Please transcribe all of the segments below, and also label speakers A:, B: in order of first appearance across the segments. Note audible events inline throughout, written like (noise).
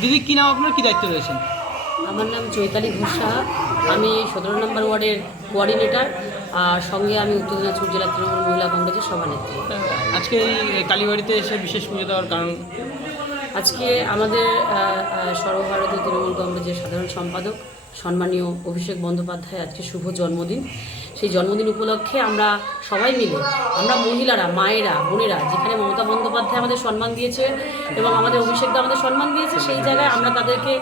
A: দিদি কি নাম আপনার? কি দায়িত্ব রয়েছেন?
B: আমার নাম চৈতালি ঘোষ সাহা। আমি সতেরো নম্বর ওয়ার্ডের কোঅর্ডিনেটর আর সঙ্গে আমি উত্তর দিনাজপুর জেলা তৃণমূল মহিলা কংগ্রেসের সভানেত্রী।
A: আজকে এই কালীবাড়িতে এসে বিশেষ পুজো দেওয়ার কারণ?
B: আজকে আমাদের সর্বভারতীয় তৃণমূল কংগ্রেসের সাধারণ সম্পাদক সম্মানীয় অভিষেক বন্দ্যোপাধ্যায় আজকে শুভ জন্মদিন। সেই জন্মদিন উপলক্ষে আমরা সবাই মিলে আমরা মহিলারা মায়েরা বোনেরা যেখানে মমতা বন্দ্যোপাধ্যায় আমাদের সম্মান দিয়েছে এবং আমাদের অভিষেকদা আমাদের সম্মান দিয়েছে সেই জায়গায় আমরা তাদেরকে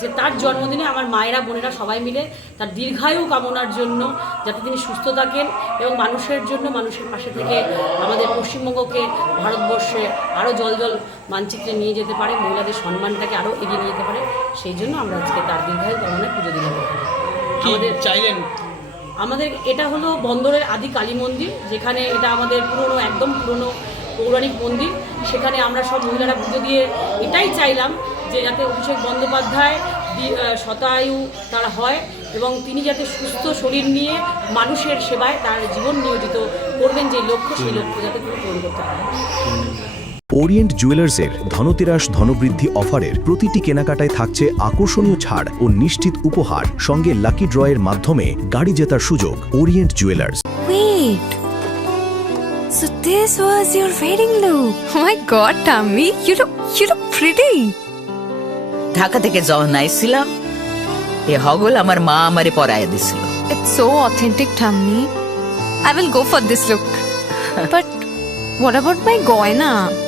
B: যে তার জন্মদিনে আমার মায়েরা বোনেরা সবাই মিলে তার দীর্ঘায়ু কামনার জন্য যাতে তিনি সুস্থ থাকেন এবং মানুষের জন্য মানুষের পাশে থেকে আমাদের পশ্চিমবঙ্গকে ভারতবর্ষে আরও জল জল মানচিত্রে নিয়ে যেতে পারে মহিলাদের সম্মানটাকে আরও এগিয়ে নিয়ে যেতে পারে সেই জন্য আমরা আজকে তার দীর্ঘায়ু কামনায় পুজো দিলাম। আমাদের
A: চাইলেন?
B: আমাদের এটা হলো বন্দরের আদি কালী মন্দির যেখানে এটা আমাদের পুরনো একদম পুরনো পৌরাণিক মন্দির। সেখানে আমরা সব মহিলারা পুজো দিয়ে এটাই চাইলাম যে যাতে অভিষেক বন্দ্যোপাধ্যায় শতায়ু তার হয় এবং তিনি যাতে সুস্থ শরীর নিয়ে মানুষের সেবায় তার জীবন নিয়োজিত করবেন যে লক্ষ্য সেই লক্ষ্য যাতে তিনি পূরণ করতে পারেন।
C: ওরিয়েন্ট জুয়েলার্সের ধনতেরাস ধনবৃদ্ধি অফারের প্রতিটি কেনাকাটায় থাকছে আকর্ষণীয় ছাড় ও নিশ্চিত উপহার। সঙ্গে লাকি ড্রয়ের মাধ্যমে গাড়ি জেতার সুযোগ Orient jewellers
D: So this was your wedding oh
E: Dhaka থেকে যখন আইছিলাম এ হগল আমার মা আমারে পরায় দিছিল।
D: So authentic tammy. I go for this look. (laughs) But what about